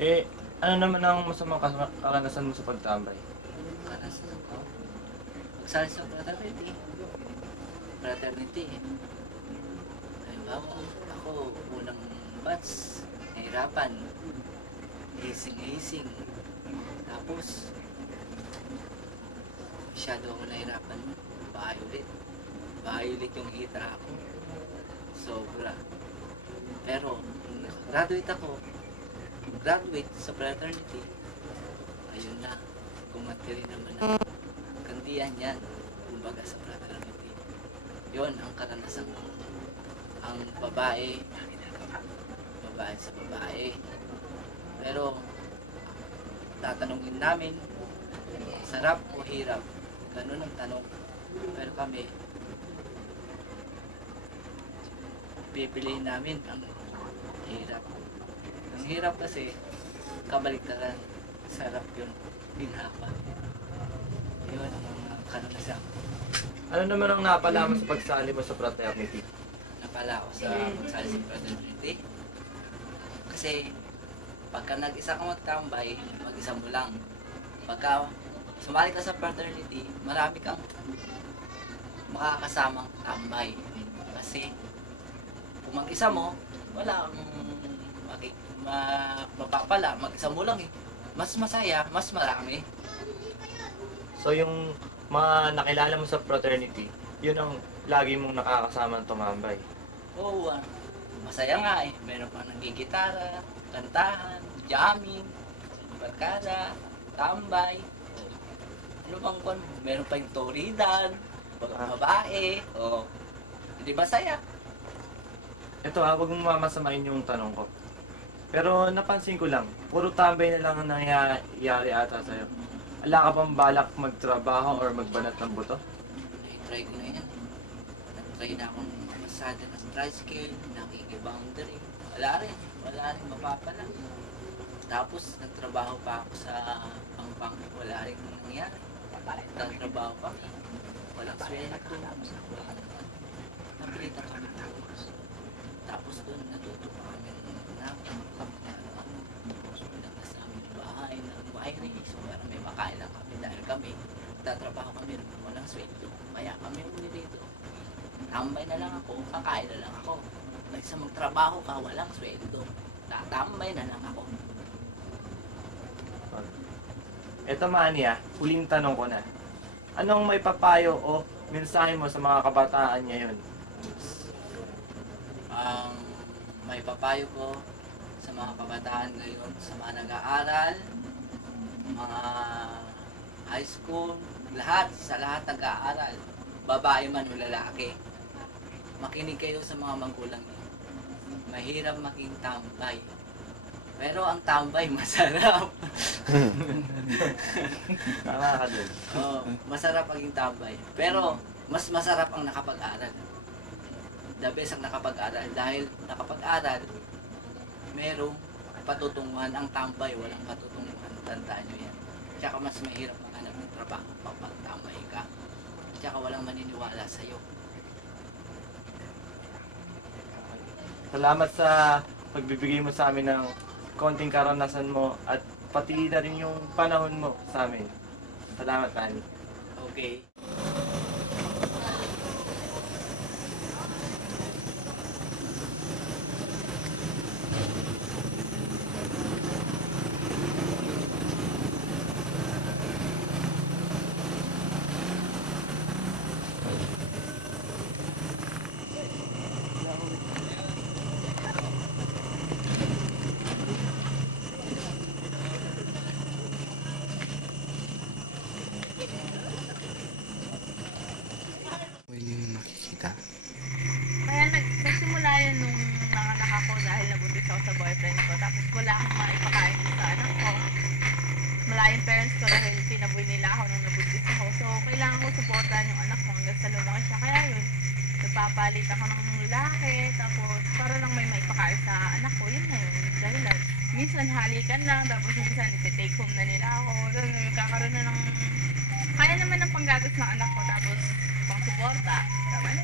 Eh, ano naman ang masamang karanasan mo sa pagtambay? Karanasan ko, magsali sa fraternity. Halimbawa, ako, unang batch, nahirapan, hising-hising. Tapos, masyado ako nahirapan, bahay ulit yung hita ako. Sobra. Pero, nung graduate sa fraternity, ayun na, gumanti rin naman ang kandiyan yan, kumbaga sa fraternity. Yun ang karanasan ko. Ang babae sa babae. Pero, tatanungin namin, sarap o hirap? Ganun ang tanong. Pero kami, pipiliin namin ang hirap. Ang hirap kasi, kabaliktaran, sarap yun, pinhapa. Yun ang mga karanasan ko. Ano naman ang napala mo sa pagsali mo sa fraternity? Napala ako sa magsali sa fraternity. Kasi, pagka nag-isa ka magtambay, mag-isa mo lang. Pagka sumali ka sa fraternity, marami kang makakasamang tambay. Kasi, kung mag-isa mo, wala kang mapapala. Mag-isa mo lang eh. Mas masaya, mas marami. So yung mga nakilala mo sa fraternity, yun ang lagi mong nakakasamang tumambay. Oo, masaya nga eh. Meron pa nagigitara, kantahan, jamming, barkada, tambay. Ano bang kon? Meron pa yung toridan, babae, o. Hindi ba saya? Ito huwag mo mamasamain yung tanong ko. Pero napansin ko lang, puro tambay na lang ang nangyayari ata sa'yo. Wala ka bang balak magtrabaho or magbanat ng buto? Try ko na yan. Nag-try na akong masada ng tricycle, nakikiboundary. Wala rin mapapala. Tapos nagtrabaho pa ako sa pangpang, wala rin nangyari. Nagtrabaho pa, walang sweldo, walang napilitan kami tapos. Tapos doon natuto pa kami sa aming bahay, ng wiring. So para may makain lang kami dahil kami, tatrabaho kami, walang sweldo. Kaya kami dito. Tambay na lang ako, kakain na lang ako. Kaysa magtrabaho ka, walang sweldo. Tatambay na lang ako. Ito Mania, huling tanong ko na. Anong may papayo o mensahe mo sa mga kabataan ngayon? Ang may papayo ko sa mga kabataan ngayon, sa mga nag-aaral, mga high school, sa lahat nag-aaral, babae man o lalaki, makinig kayo sa mga magulang niyo. Mahirap maging tambay. Pero ang tambay masarap. Tama ka dun. Oh, masarap maging tambay. Pero mas masarap ang nakapag-aral. The best ang nakapag-aral dahil nakapag-aral merong patutunguhan. Ang tambay walang patutunguhan. Tandaan nyo yan. Tsaka mas mahirap maghanap ng trabaho kapag tambay ka. Tsaka walang maniniwala sa'yo. Salamat sa pagbibigay mo sa amin ng konting karanasan mo at pati na rin yung panahon mo sa amin. Salamat, Manny. Okay. Pwede yung makikita. Kaya nagsimula yun nung nanganak ako dahil nabuntis ako sa boyfriend ko. Tapos wala akong maipakain sa anak ko. Wala yung parents ko dahil pinaboy nila ako nung nabuntis ako. So, kailangan ko supportahan yung anak ko hanggang sa lumaki siya. Kaya yun, nagpapalit ako ng lalaki. Tapos, para lang may maipakain sa anak ko. Yun na yun. Dahilan. Minsan halikan lang. Tapos minsan iti-take home na nila ako. Doon, kakaroon na ng... Kaya naman ng panggatos ng anak ko. Tapos, pang suporta. Tama na.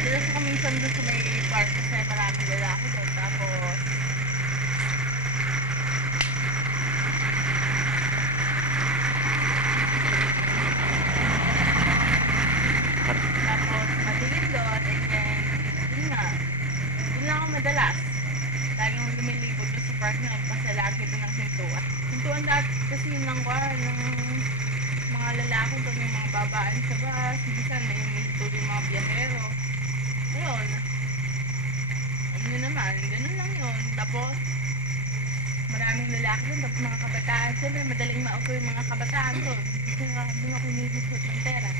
Tapos ako minsan doon sa may park kasi maraming lalaki doon. Tapos, Laging lumilipod doon sa park na yun kasi lagi doon ang hintuan. Hintuan dati kasi yun ng mga lalaki doon, yung mga babaan sa bus, minsan may huminto yung mga biyahero. Ayun. Ayun yun naman, ganun lang yun. Tapos, maraming lalaki doon, tapos mga kabataan. Siyempre, madaling maupo yung mga kabataan doon. Kasi doon ako nilipot ng pera.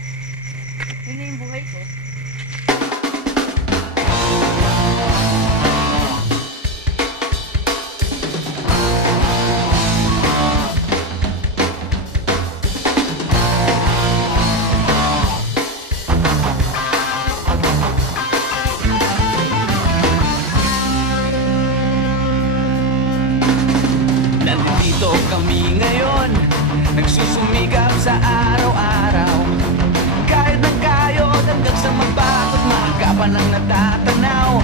Yun na yung buhay ko. Nandito kami ngayon, nagsusumikap sa araw-araw. Kahit ng kayod hanggang sa mabakot, mahagapan ang natatanaw.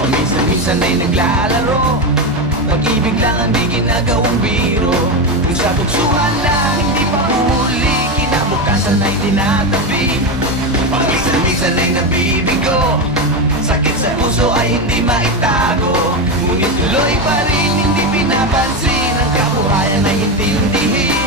Paminsan-minsan ay naglalaro, pag-ibig lang ang di ginagawang biro. Kung sa tuksuhan lang hindi pa huli, kinabukasan ay tinatabi. Paminsan-minsan ay nabibigo, sakit sa puso ay hindi maitago. Ngunit tuloy pa rin hindi pinapansin, ang kabuhayan ay intindihin.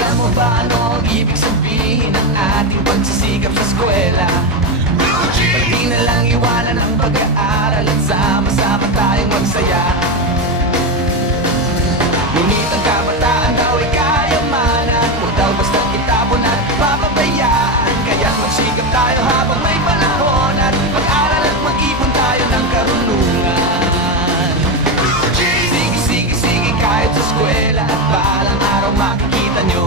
Alam mo ba ano ang ibig sabihin ng ating pagsisikap sa eskwela? Pati na lang iwanan ang pag-aaral at sama-sama tayong magsaya. Ngunit ang kabataan daw ay kayamanan, huwag daw basta kitapon at papabayaan. Kaya't magsikap tayo habang may panahon, at mag-aral at mag-ipon tayo ng karunungan. Sige, kahit sa eskwela, at balang araw makikita nyo.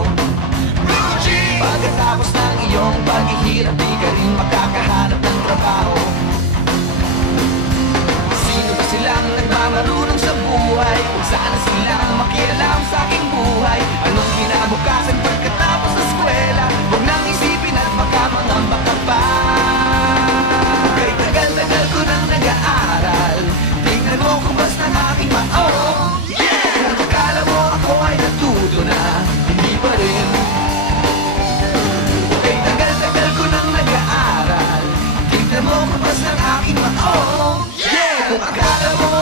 Pagkatapos ng iyong paghihirap, di ka rin makakahanap ng trabaho. Sino ba silang nagmamarunong sa buhay? Kung sana silang makialam sa aking buhay. Anong kinabukasan pagkatapos ng eskwela? Huwag nang isipin at baka mangamba ka pa. Kahit tagal-tagal ko nang nag-aaral, tingnan mo kung basta aking maong. Kung akala mo ako ay natuto na, hindi pa rin. Tignan mo kung basta ang aking maong. Kung akala mo